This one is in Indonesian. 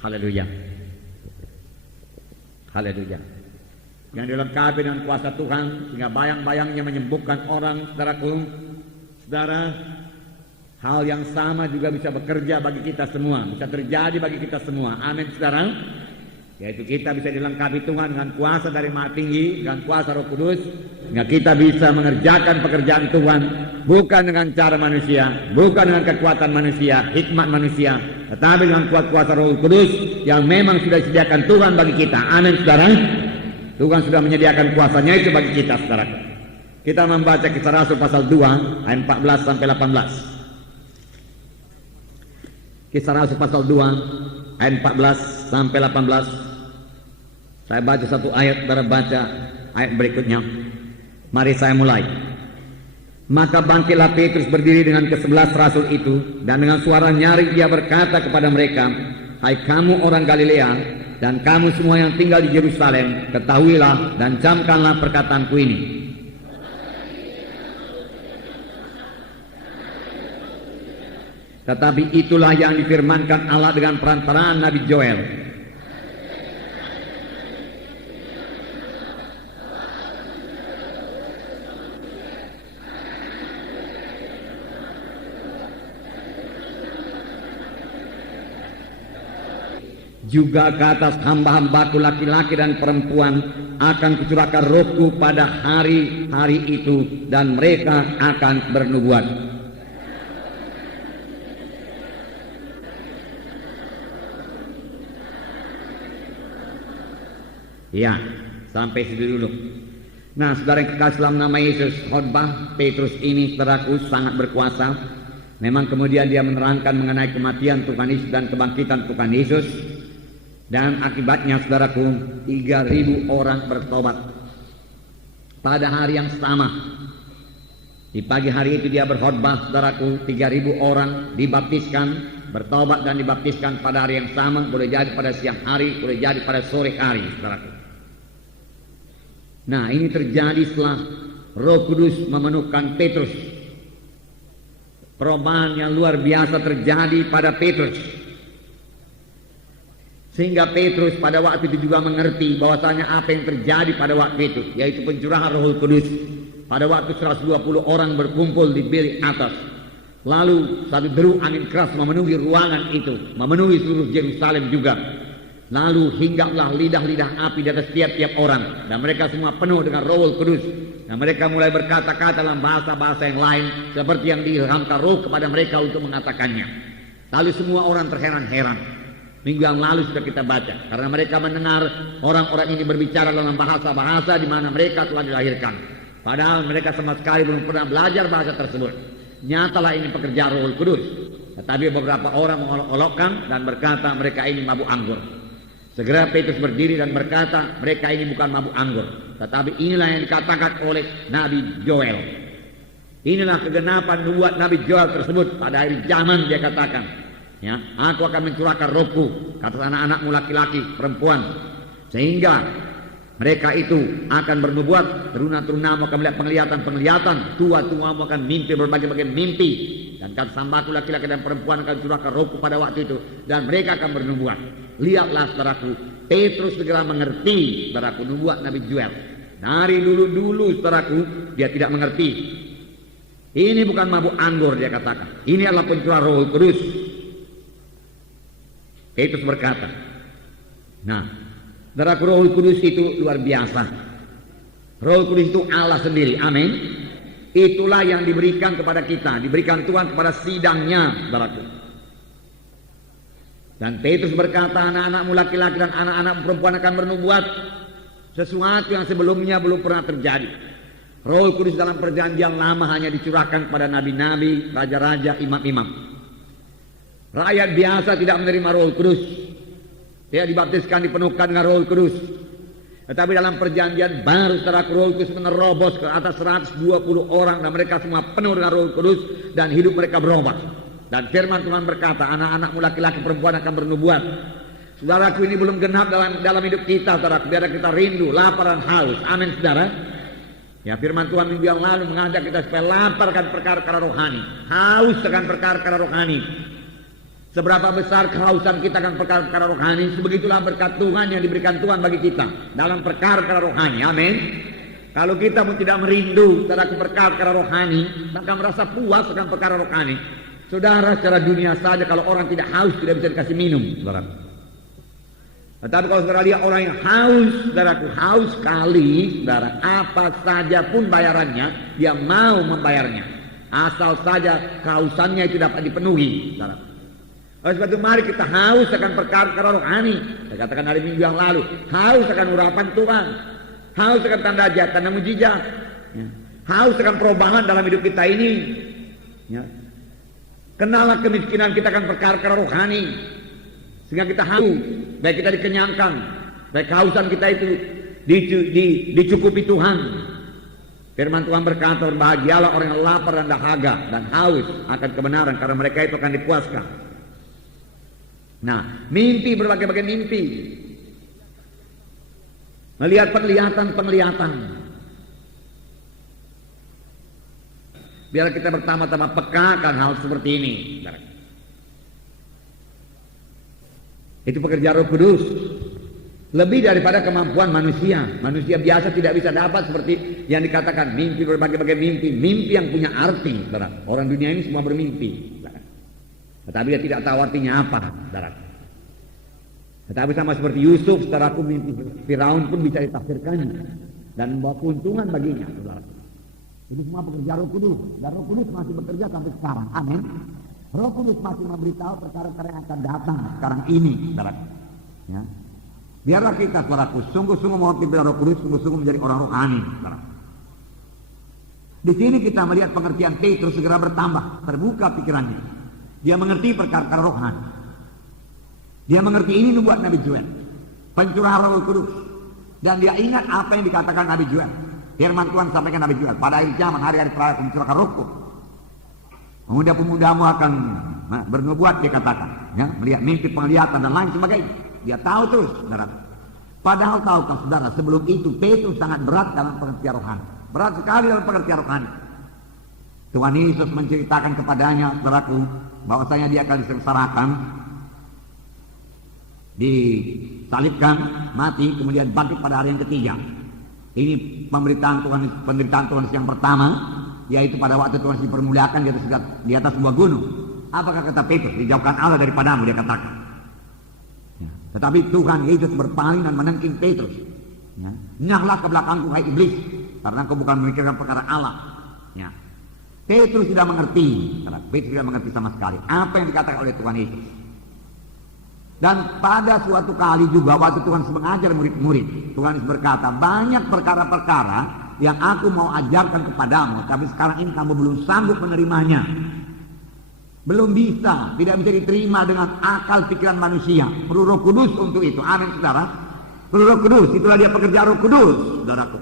Haleluya. Haleluya. Yang dilengkapi dengan kuasa Tuhan sehingga bayang-bayangnya menyembuhkan orang, saudaraku. Saudara, hal yang sama juga bisa bekerja bagi kita semua, bisa terjadi bagi kita semua. Amin, saudara. Yaitu kita bisa dilengkapi Tuhan dengan kuasa dari Maha Tinggi, dengan kuasa Roh Kudus, sehingga kita bisa mengerjakan pekerjaan Tuhan bukan dengan cara manusia, bukan dengan kekuatan manusia, hikmat manusia, tetapi dengan kuasa Roh Kudus yang memang sudah disediakan Tuhan bagi kita. Amin, saudara. Tuhan sudah menyediakan kuasanya itu bagi kita, saudara. Kita membaca Kisah Rasul pasal 2 ayat 14 sampai 18. Kisah Rasul pasal 2 ayat 14 sampai 18. Saya baca satu ayat, saudara baca ayat berikutnya. Mari saya mulai. Maka bangkitlah Petrus berdiri dengan ke-11 rasul itu, dan dengan suara nyaring ia berkata kepada mereka, "Hai kamu orang Galilea, dan kamu semua yang tinggal di Yerusalem, ketahuilah dan camkanlah perkataanku ini. Tetapi itulah yang difirmankan Allah dengan perantaraan Nabi Joel. Juga ke atas hamba-hambaku laki-laki dan perempuan akan kucurahkan rohku pada hari-hari itu, dan mereka akan bernubuat." Ya, sampai situ dulu. Nah, saudara yang kekasih dalam nama Yesus, khotbah Petrus ini, saudaraku, sangat berkuasa. Memang kemudian dia menerangkan mengenai kematian Tuhan Yesus dan kebangkitan Tuhan Yesus. Dan akibatnya, saudaraku, 3.000 orang bertobat pada hari yang sama. Di pagi hari itu dia berkhotbah, saudaraku, 3.000 orang dibaptiskan, bertobat dan dibaptiskan pada hari yang sama. Boleh jadi pada siang hari, boleh jadi pada sore hari, saudaraku. Nah, ini terjadi setelah Roh Kudus memenuhkan Petrus. Perubahan yang luar biasa terjadi pada Petrus, sehingga Petrus pada waktu itu juga mengerti bahwasanya apa yang terjadi pada waktu itu, yaitu pencurahan Roh Kudus. Pada waktu 120 orang berkumpul di bilik atas, lalu satu deru angin keras memenuhi ruangan itu, memenuhi seluruh Yerusalem juga. Lalu hinggaplah lidah-lidah api di atas tiap-tiap orang, dan mereka semua penuh dengan Roh Kudus, dan mereka mulai berkata-kata dalam bahasa-bahasa yang lain seperti yang diilhamkan Roh kepada mereka untuk mengatakannya. Lalu semua orang terheran-heran. Minggu yang lalu sudah kita baca, karena mereka mendengar orang-orang ini berbicara dalam bahasa-bahasa di mana mereka telah dilahirkan, padahal mereka sama sekali belum pernah belajar bahasa tersebut. Nyatalah ini pekerjaan Roh Kudus. Tetapi beberapa orang mengolok-olokkan dan berkata mereka ini mabuk anggur. Segera Petrus berdiri dan berkata, mereka ini bukan mabuk anggur, tetapi inilah yang dikatakan oleh Nabi Joel. Inilah kegenapan nubuat Nabi Joel tersebut. Pada akhir zaman dia katakan, ya, aku akan mencurahkan rohku ke atas anak-anakmu laki-laki, perempuan, sehingga mereka itu akan bernubuat, teruna-terunamu akan melihat penglihatan-penglihatan, tua-tuamu akan mimpi berbagai-bagai mimpi, dan kata sambaku laki-laki dan perempuan akan curahkan rohku pada waktu itu, dan mereka akan bernubuat. Lihatlah, saudaraku, Petrus segera mengerti, saudaraku, nubuat Nabi Joel. Dari dulu-dulu, saudaraku, dia tidak mengerti. Ini bukan mabuk anggur, dia katakan. Ini adalah pencurahan Roh Kudus. Petrus berkata, nah, saudaraku, Roh Kudus itu luar biasa. Roh Kudus itu Allah sendiri, amin. Itulah yang diberikan kepada kita, diberikan Tuhan kepada sidangnya, saudaraku. Dan Petrus berkata, anak-anakmu laki-laki dan anak-anak perempuan akan bernubuat, sesuatu yang sebelumnya belum pernah terjadi. Roh Kudus dalam perjanjian lama hanya dicurahkan kepada nabi-nabi, raja-raja, imam-imam. Rakyat biasa tidak menerima Roh Kudus. Dia dibaptiskan, dipenuhkan dengan Roh Kudus. Tetapi dalam perjanjian baru, setelah Roh Kudus menerobos ke atas 120 orang, dan mereka semua penuh dengan Roh Kudus, dan hidup mereka berubah. Dan firman Tuhan berkata, anak-anakmu laki-laki perempuan akan bernubuat. Saudaraku, ini belum genap dalam hidup kita, saudaraku. Biar kita rindu, lapar dan haus. Amin, saudara. Ya, firman Tuhan minggu yang lalu mengajak kita supaya lapar akan perkara-perkara rohani, haus akan perkara-perkara rohani. Seberapa besar kehausan kita akan perkara-perkara rohani, sebegitulah berkat Tuhan yang diberikan Tuhan bagi kita dalam perkara-perkara rohani. Amin. Kalau kita pun tidak merindu terhadap perkara-perkara rohani, maka merasa puas akan perkara rohani. Saudara, secara dunia saja kalau orang tidak haus tidak bisa dikasih minum, saudara. Tetapi kalau saudara lihat orang yang haus, saudaraku, haus sekali, saudara, apa saja pun bayarannya, dia mau membayarnya. Asal saja kehausannya itu dapat dipenuhi, saudara. Oleh sebab itu mari kita haus akan perkara-perkara rohani. Saya katakan hari minggu yang lalu, haus akan urapan Tuhan, haus akan tanda ajaib, tanda mujizat, ya. Haus akan perubahan dalam hidup kita ini, ya. Kenalah kemiskinan kita akan perkara-perkara rohani, sehingga kita haus, baik kita dikenyangkan, baik kehausan kita itu dicukupi Tuhan. Firman Tuhan berkata, berbahagialah orang yang lapar dan dahaga dan haus akan kebenaran, karena mereka itu akan dipuaskan. Nah, mimpi, berbagai-bagai mimpi, melihat penglihatan. Biar kita pertama-tama peka akan hal seperti ini. Itu pekerjaan Roh Kudus. Lebih daripada kemampuan manusia. Manusia biasa tidak bisa dapat seperti yang dikatakan mimpi, berbagai-bagai mimpi. Mimpi yang punya arti. Orang dunia ini semua bermimpi. Tetapi dia tidak tahu artinya apa, saudara. Tetapi sama seperti Yusuf, saudaraku, mimpi Firaun pun bisa ditafsirkannya dan membawa keuntungan baginya, saudara. Ini semua pekerjaan Roh Kudus, dan Roh Kudus masih bekerja sampai sekarang. Amin. Roh Kudus masih memberitahu perkara-perkara yang akan datang sekarang ini, saudara. Ya. Biarlah kita, saudaraku, sungguh-sungguh mohon pimpin Roh Kudus, sungguh-sungguh menjadi orang rohani, saudara. Di sini kita melihat pengertian Petrus segera bertambah, terbuka pikirannya. Dia mengerti perkara-perkara rohani. Dia mengerti ini nubuat Nabi Joel, pencurahan Roh Kudus, dan dia ingat apa yang dikatakan Nabi Joel. Firman Tuhan sampaikan Nabi Joel, pada akhir zaman, hari-hari terakhir mencurahkan Rohku, pemuda-pemudamu akan bernubuat, dia katakan, ya, melihat mimpi, penglihatan dan lain sebagainya. Dia tahu terus, saudara. Padahal tahukah saudara, sebelum itu Petrus sangat berat dalam pengertian rohani, berat sekali dalam pengertian rohani. Tuhan Yesus menceritakan kepadanya, saudaraku, bahwasanya dia akan disengsarakan, disalibkan, mati, kemudian bangkit pada hari yang ketiga. Ini penderitaan Tuhan yang pertama, yaitu pada waktu Tuhan dipermuliakan di atas sebuah gunung. Apakah kata Petrus, dijauhkan Allah daripadamu, dia katakan. Ya. Tetapi Tuhan Yesus berpaling dan menengking Petrus. Ya. Nyahlah ke belakangku, hai iblis, karena engkau bukan memikirkan perkara Allah. Ya. Petrus tidak mengerti, Petrus tidak mengerti sama sekali apa yang dikatakan oleh Tuhan Yesus. Dan pada suatu kali juga waktu Tuhan mengajar murid-murid, Tuhan Yesus berkata, banyak perkara-perkara yang aku mau ajarkan kepadamu, tapi sekarang ini kamu belum sanggup menerimanya. Belum bisa, tidak bisa diterima dengan akal pikiran manusia. Perlu Roh Kudus untuk itu. Amin, saudara. Perlu Roh Kudus, itulah dia pekerjaan Roh Kudus, saudaraku.